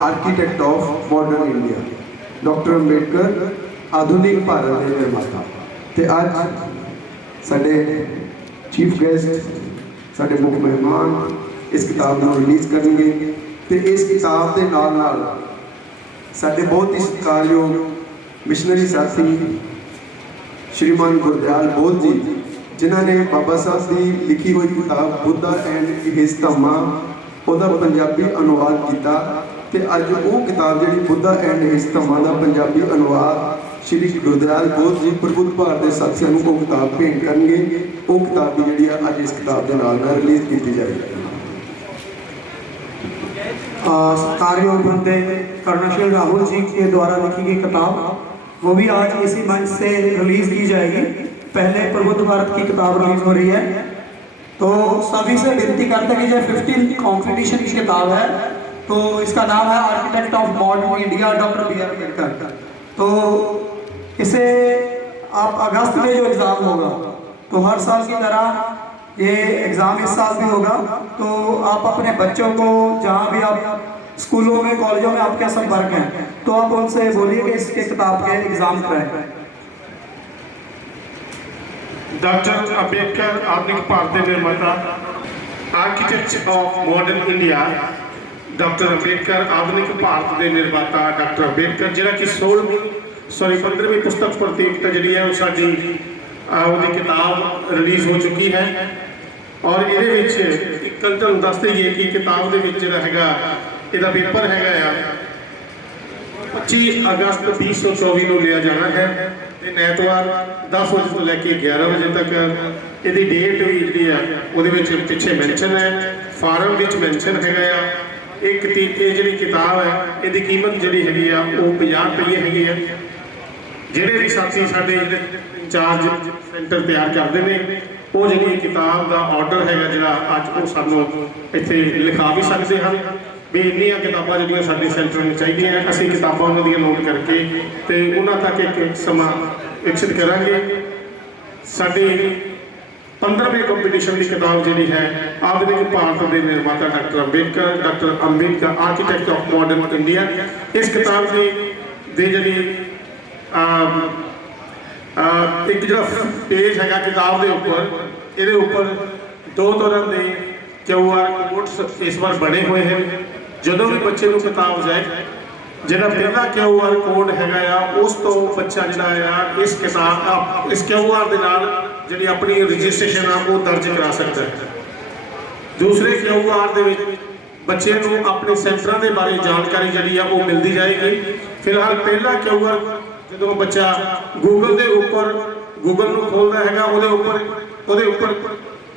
Architect of modern India doctor Ambedkar ਆਧੁਨਿਕ ਭਾਰਤ ਦੇ ਨਿਰਮਾਤਾ ਤੇ ਅੱਜ ਸਾਡੇ ਚੀਫ ਗੈਸਟ ਸਾਡੇ ਮੁੱਖ ਮਹਿਮਾਨ ਇਸ ਕਿਤਾਬ ਨੂੰ ਰਿਲੀਜ਼ ਕਰਨਗੇ ਤੇ ਇਸ ਕਿਤਾਬ ਦੇ ਨਾਲ ਨਾਲ ਸਾਡੇ ਬਹੁਤ ਹੀ ਸਤਿਕਾਰਯੋਗ ਮਿਸ਼ਨਰੀ ਸਾਥੀ ਸ਼੍ਰੀਮਾਨ ਗੁਰਦਿਆਲ ਬੋਧ ਜੀ ਜਿਨ੍ਹਾਂ ਨੇ ਬਾਬਾ ਸਾਹਿਬ ਦੀ ਲਿਖੀ ਹੋਈ ਕਿਤਾਬ ਬੁੱਧਾ ਐਂਡ ਹਿਸ ਧੰਮਾ ਉਹਦਾ ਪੰਜਾਬੀ ਅਨੁਵਾਦ ਕੀਤਾ ਤੇ ਅੱਜ ਉਹ ਕਿਤਾਬ ਜਿਹੜੀ ਬੁੱਧਾ ਐਂਡ ਹਿਸ ਧੰਮਾ ਦਾ ਪੰਜਾਬੀ ਅਨੁਵਾਦ ਸ਼੍ਰੀ ਗੁਰਦਿਆਲ ਬੋਧ ਜੀ ਪ੍ਰਬੁੱਧ ਭਾਰਤ ਦੇ ਸਾਥੀਆਂ ਨੂੰ ਉਹ ਕਿਤਾਬ ਭੇਂਟ ਕਰਨਗੇ ਉਹ ਕਿਤਾਬ ਦੀ ਜਿਹੜੀ ਆ ਅੱਜ ਇਸ ਕਿਤਾਬ ਦੇ ਨਾਲ ਨਾਲ ਰਿਲੀਜ਼ ਕੀਤੀ ਜਾਏਗੀ सत्कारयोग बंदे कर्णशील राहुल जी के द्वारा लिखी गई किताब वो भी आज इसी मंच से रिलीज की जाएगी पहले प्रबुद्ध भारत की किताब रिलीज हो रही है तो सभी से विनती करते हैं कि जो फिफ्टीन कॉम्पिटिशन की किताब है तो इसका नाम है architect of modern India doctor B R Ambedkar तो इसे आप अगस्त में जो एग्ज़ाम होगा तो हर साल की तरह ये एग्ज़ाम इस साल भी होगा। तो आप अपने बच्चों को, जहाँ भी आप स्कूलों में, कॉलेजों में आपके संपर्क हैं तो आप उनसे बोलिए कि इसके किताब के एग्ज़ाम कराएँ डॉक्टर अंबेडकर आधुनिक भारतीय निर्माता architect of modern India doctor Ambedkar ਆਧੁਨਿਕ ਭਾਰਤ ਦੇ ਨਿਰਮਾਤਾ ਡਾਕਟਰ ਅੰਬੇਡਕਰ ਜਿਹੜਾ ਕਿ 16ਵੀਂ ਸੌਰੀ 15ਵੀਂ ਪੁਸਤਕ ਪ੍ਰਤੀਕਤਾ ਜਿਹੜੀ ਹੈ ਉਹ ਸਾਡੀ ਉਹਦੀ ਕਿਤਾਬ ਰਿਲੀਜ਼ ਹੋ ਚੁੱਕੀ ਹੈ। ਔਰ ਇਹਦੇ ਵਿੱਚ ਇੱਕ ਗੱਲ ਤੁਹਾਨੂੰ ਦੱਸ ਦਈਏ ਕਿ ਕਿਤਾਬ ਦੇ ਵਿੱਚ ਜਿਹੜਾ ਹੈਗਾ, ਇਹਦਾ ਪੇਪਰ ਹੈਗਾ ਆ 25 ਅਗਸਤ 2024 ਨੂੰ ਲਿਆ ਜਾਣਾ ਹੈ। ਤੇ ਐਤਵਾਰ 10 ਵਜੇ ਤੋਂ ਲੈ ਕੇ 11 ਵਜੇ ਤੱਕ ਇਹਦੀ ਡੇਟ ਵੀ ਜਿਹੜੀ ਆ, ਉਹਦੇ ਵਿੱਚ ਪਿੱਛੇ ਮੈਂਸ਼ਨ ਹੈ। ਫਾਰਮ ਵਿੱਚ ਮੈਂਸ਼ਨ ਹੈਗਾ ਆ। ਇਹ ਤੀ ਇਹ ਜਿਹੜੀ ਕਿਤਾਬ ਹੈ, ਇਹਦੀ ਕੀਮਤ ਜਿਹੜੀ ਹੈਗੀ ਆ, ਉਹ 50 ਰੁਪਏ ਹੈਗੀ ਆ। ਜਿਹੜੇ ਵੀ ਸਾਥੀ ਸਾਡੇ ਜਿਹੜੇ ਇੰਚਾਰਜ ਸੈਂਟਰ ਤਿਆਰ ਕਰਦੇ ਨੇ, ਉਹ ਜਿਹੜੀ ਕਿਤਾਬ ਦਾ ਆਰਡਰ ਹੈਗਾ ਜਿਹੜਾ ਅੱਜ ਉਹ ਸਾਨੂੰ ਇੱਥੇ ਲਿਖਾ ਵੀ ਸਕਦੇ ਹਨ ਵੀ ਇੰਨੀਆਂ ਕਿਤਾਬਾਂ ਜਿਹੜੀਆਂ ਸਾਡੇ ਸੈਂਟਰ ਨੂੰ ਚਾਹੀਦੀਆਂ ਅਸੀਂ ਕਿਤਾਬਾਂ ਉਹਨਾਂ ਦੀਆਂ ਨੋਟ ਕਰਕੇ ਤੇ ਉਹਨਾਂ ਤੱਕ ਇੱਕ ਸਮਾਂ ਵਿਕਸਿਤ ਕਰਾਂਗੇ। ਸਾਡੀ 15ਵੇਂ ਕੰਪੀਟੀਸ਼ਨ ਦੀ ਕਿਤਾਬ ਜਿਹੜੀ ਹੈ ਆਧੁਨਿਕ ਭਾਰਤ ਦੇ ਨਿਰਮਾਤਾ doctor Ambedkar doctor Ambedkar architect of modern India ਇਸ ਕਿਤਾਬ ਦੀ, ਦੇ ਜਿਹੜੀ ਇੱਕ ਜਿਹੜਾ ਪੇਜ ਹੈਗਾ ਕਿਤਾਬ ਦੇ ਉੱਪਰ, ਇਹਦੇ ਉੱਪਰ ਦੋ ਤਰ੍ਹਾਂ ਦੇ ਕਿਊਆਰ ਕੋਡਸ ਇਸ ਵਾਰ ਬਣੇ ਹੋਏ ਹਨ। ਜਦੋਂ ਵੀ ਬੱਚੇ ਨੂੰ ਕਿਤਾਬ ਜਾਏ ਜਿਹੜਾ ਪਹਿਲਾ ਕਿਊਆਰ ਕੋਡ ਹੈਗਾ ਆ, ਉਸ ਤੋਂ ਬੱਚਾ ਜਿਹੜਾ ਆ, ਇਸ ਕਿਤਾਬ ਇਸ ਇਸ ਕਿਊਆਰ ਦੇ ਨਾਲ ਜਿਹੜੀ ਆਪਣੀ ਰਜਿਸਟ੍ਰੇਸ਼ਨ ਆ, ਉਹ ਦਰਜ ਕਰਾ ਸਕਦਾ ਹੈ। ਦੂਸਰੇ ਕਿਊਆਰ ਦੇ ਵਿੱਚ ਬੱਚੇ ਨੂੰ ਆਪਣੇ ਸੈਂਟਰਾਂ ਦੇ ਬਾਰੇ ਜਾਣਕਾਰੀ ਜਿਹੜੀ ਆ, ਉਹ ਮਿਲਦੀ ਜਾਏਗੀ। ਫਿਲਹਾਲ ਪਹਿਲਾ ਕਿਊਆਰ ਜਦੋਂ ਬੱਚਾ ਗੂਗਲ ਦੇ ਉੱਪਰ ਗੂਗਲ ਨੂੰ ਖੋਲਦਾ ਹੈਗਾ, ਉਹਦੇ ਉੱਪਰ ਉਹਦੇ ਉੱਪਰ